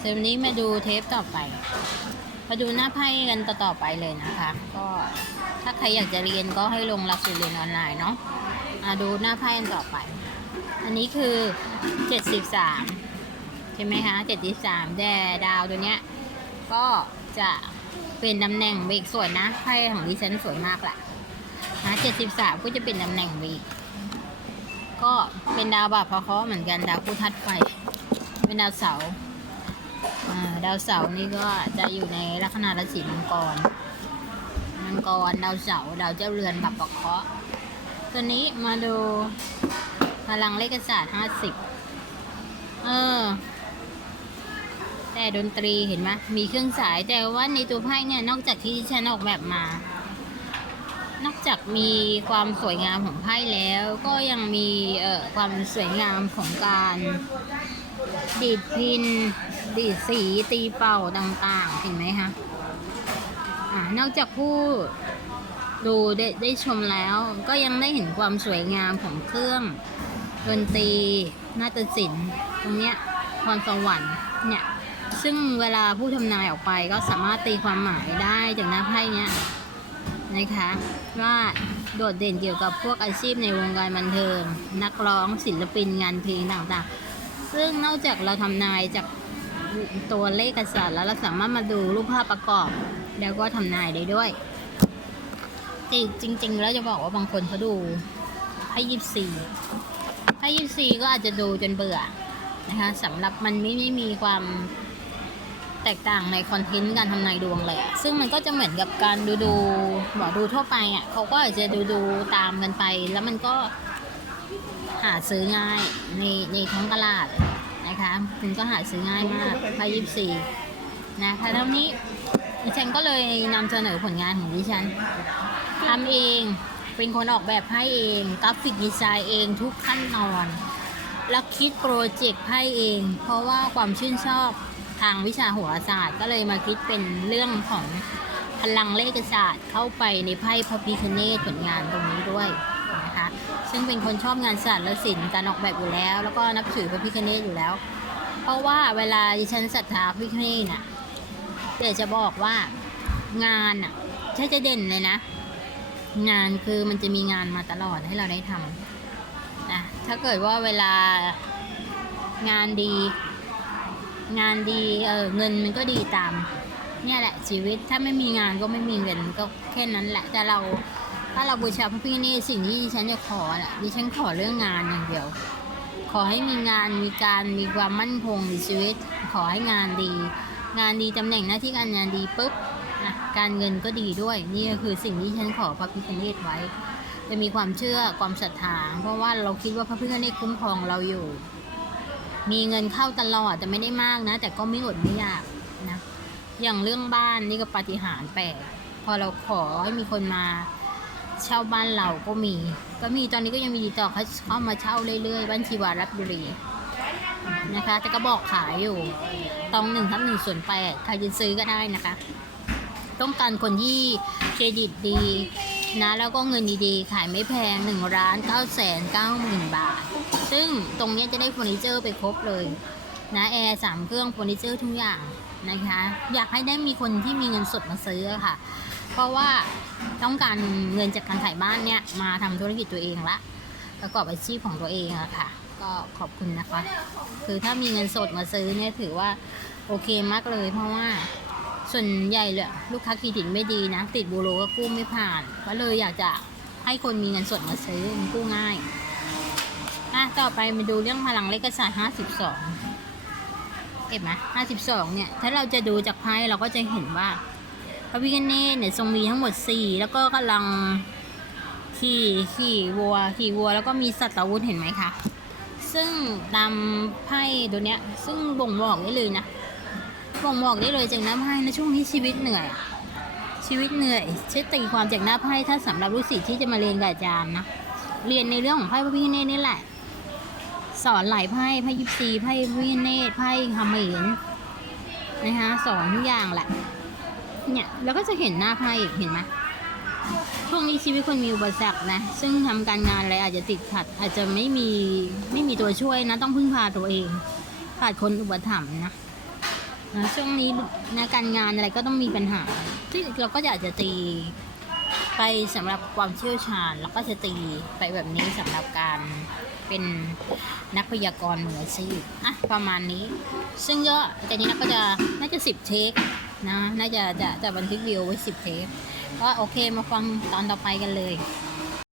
เทปนี้มาดูเทปต่อไป มาดูหน้าไพ่กันต่อๆไปเลยนะคะ ก็ถ้าใครอยากจะเรียนก็ให้ลงหลักสูตรเรียนออนไลน์เนาะมาดูหน้าไพ่กันต่อไป อันนี้คือ73ใช่ไหมคะ73แต่ดาวตัวเนี้ย ก็จะเป็นตำแหน่งเบรกสวยนะไพ่ของดิฉันสวยมากแหละนะ73ก็จะเป็นตำแหน่งเบรกก็เป็นดาวบาปพระเคราะห์เหมือนกันดาวคู่ทัดไฟเป็นดาวเสาร์อ่า ดาวเสาร์นี่ก็จะอยู่ในลัคนาราศีมังกร มังกรดาวเสาร์ดาวเจ้าเรือนบับปะเคราะตัวนี้มาดูพลังเลขศาสตร์ห้าสิบเออ แต่ดนตรีเห็นไหมมีเครื่องสายแต่ว่าในตัวไพ่เนี่ยนอกจากที่ฉันออกแบบมา นอกจากมีความสวยงามของไพ่แล้ว ก็ยังมีเอ่อความสวยงามของการดีดพิน ดีดสีตีเป่าต่างๆ เห็นไหมคะอ่านอกจากผู้ดูได้ได้ชมแล้ว ก็ยังได้เห็นความสวยงามของเครื่องดนตรีนาฏศิลป์ตรงเนี้ยพรสวรรค์เนี่ยซึ่งเวลาผู้ทำนายออกไปก็สามารถตีความหมายได้จากหน้าไพ่เนี้ยนะคะว่าโดดเด่นเกี่ยวกับพวกอาชีพในวงการบันเทิง นักร้องศิลปินงานเพลงต่างๆ ซึ่งนอกจากเราทำนายจาก ตัวเลขศาสตร์แล้วเราสามารถมาดูรูปภาพประกอบ แล้วก็ทำนายได้ด้วยจริงจริง ๆ แล้วจะบอกว่าบางคนเขาดูไพ่ยิบสี่ไพ่ยิบสี่ก็อาจจะดูจนเบื่อนะคะสำหรับมันไม่ไม่มีความแตกต่างในคอนเทนต์การทำนายดวงเลยซึ่งมันก็จะเหมือนกับการดูดูหมอดูทั่วไปอะเขาก็อาจจะดูดูตามกันไป แล้วมันก็หาซื้อง่ายในในท้องตลาด นะคะมันก็หาซื้อง่ายมากไพ่ยิบสี่นะคะเท่านี้ดิฉันก็เลยนำเสนอผลงานของดิฉันทำเองเป็นคนออกแบบไพ่เองกราฟิกดีไซน์เองทุกขั้นตอน แล้วคิดโปรเจกต์ไพ่เอง เพราะว่าความชื่นชอบทางวิชาหัวศาสตร์ก็เลยมาคิดเป็นเรื่องของพลังเลขศาสตร์เข้าไปในไพ่พระพิคเนตผลงานตรงนี้ด้วย ซึ่งเป็นคนชอบงานศาสตร์และศิลป์การออกแบบอยู่แล้ว แล้วก็นับถือพระพิคเนตอยู่แล้ว เพราะว่าเวลาดิฉันศรัทธาพระพิคเนตน่ะเดี๋ยวจะบอกว่างานอะใช่จะเด่นเลยนะ งานคือมันจะมีงานมาตลอดให้เราได้ทำนะถ้าเกิดว่าเวลางานดี งานดีเออเงินมันก็ดีตามเนี่ยแหละชีวิตถ้าไม่มีงานก็ไม่มีเงินก็แค่นั้นแหละแต่เรา ถ้าเราบูชาพระพิฆเนศสิ่งที่ดิฉันจะขอแหละดิฉันขอเรื่องงานอย่างเดียว ขอให้มีงานมีการมีความมั่นคงในชีวิต ขอให้งานดี งานดีตำแหน่งหน้าที่การงานดีปุ๊บนะการเงินก็ดีด้วย นี่ก็คือสิ่งที่ฉันขอพระพิฆเนศไว้ จะมีความเชื่อความศรัทธาเพราะว่าเราคิดว่าพระพิฆเนศคุ้มครองเราอยู่ มีเงินเข้าตลอดแต่ไม่ได้มากนะ แต่ก็ไม่อดไม่อยากนะอย่างเรื่องบ้านนี่ก็ปาฏิหาริย์แปลกพอเราขอให้มีคนมา เช่าบ้านเราก็มี ก็มีตอนนี้ก็ยังมีติดต่อเขาเข้ามาเช่าเรื่อยๆบ้านชีวารับบุรีนะคะ แต่ก็บอกขายอยู่ตองหนึ่งทับหนึ่งส่วนแปดใครจะซื้อก็ได้นะคะ ต้องการคนที่เครดิตดีนะแล้วก็เงินดีๆ ขายไม่แพง1นึ่งล้านเก้าแสนเก้าหมื่นบาท ซึ่งตรงนี้จะได้เฟอร์นิเจอร์ไปครบเลยนะแอร์สามเครื่องเฟอร์นิเจอร์ทุกอย่างนะคะ อยากให้ได้มีคนที่มีเงินสดมาซื้อค่ะ ราะว่าต้องการเงินจากการขายบ้านเนี่ยมาทำธุรกิจตัวเองละประกอบอาชีพของตัวเองอะค่ะ ก็ขอบคุณนะคะ คือถ้ามีเงินสดมาซื้อเนี่ยถือว่าโอเคมากเลย เพราะว่าส่วนใหญ่เลยลูกค้าเครดิตไม่ดีนะติดบูโรก็กู้ไม่ผ่าน ก็เลยอยากจะให้คนมีเงินสดมาซื้อมันกู้ง่ายอะต่อไปมาดูเรื่องพลังเลขศาสตร์ห้าสิบสองเห็นไหมห้าสิบสองเนี่ย ถ้าเราจะดูจากไพ่เราก็จะเห็นว่า พระพิฆเนศเนี่ยทรงมีทั้งหมดสี่แล้วก็กำลังขี่ขี่วัวขี่วัว แล้วก็มีสัตว์อาวุธเห็นไหมคะ ซึ่งตามไพ่ตัวเนี้ย ซึ่งบ่งบอกได้เลยนะบ่งบอกได้เลยจากหน้าไพ่ในช่วงที่ชีวิตเหนื่อย ชีวิตเหนื่อยใช้ตีความจากหน้าไพ่ถ้าสำหรับลูกศิษย์ที่จะมาเรียนกับอาจารย์นะเรียนในเรื่องของไพ่พระพิฆเนศนี่แหละ สอนหลายไพ่ไพ่ยิปซีไพ่วิเนตไพ่เขมรนะคะสอนทุกอย่างแหละ เนี่ยแล้วก็จะเห็นหน้าไพ่อีกเห็นไหมช่วงนี้ชีวิตคนมีอุปสรรคนะ ซึ่งทำการงานอะไรอาจจะติดขัด อาจจะไม่มีไม่มีตัวช่วยนะ ต้องพึ่งพาตัวเองขาดคนอุปถัมภ์นะนะช่วงนี้นะการงานอะไรก็ต้องมีปัญหา ที่เราก็อยากจะตีไปสำหรับความเชี่ยวชาญ แล้วก็จะตีไปแบบนี้สำหรับการเป็นนักพยากรณ์มืออาชีพอะประมาณนี้ ซึ่งก็แต่นี้นะก็จะน่าจะสิบเทค นะน่าจะจะจะบันทึกวิดีโอไว้สิบเทปก็โอเคมาฟังตอนต่อไปกันเลย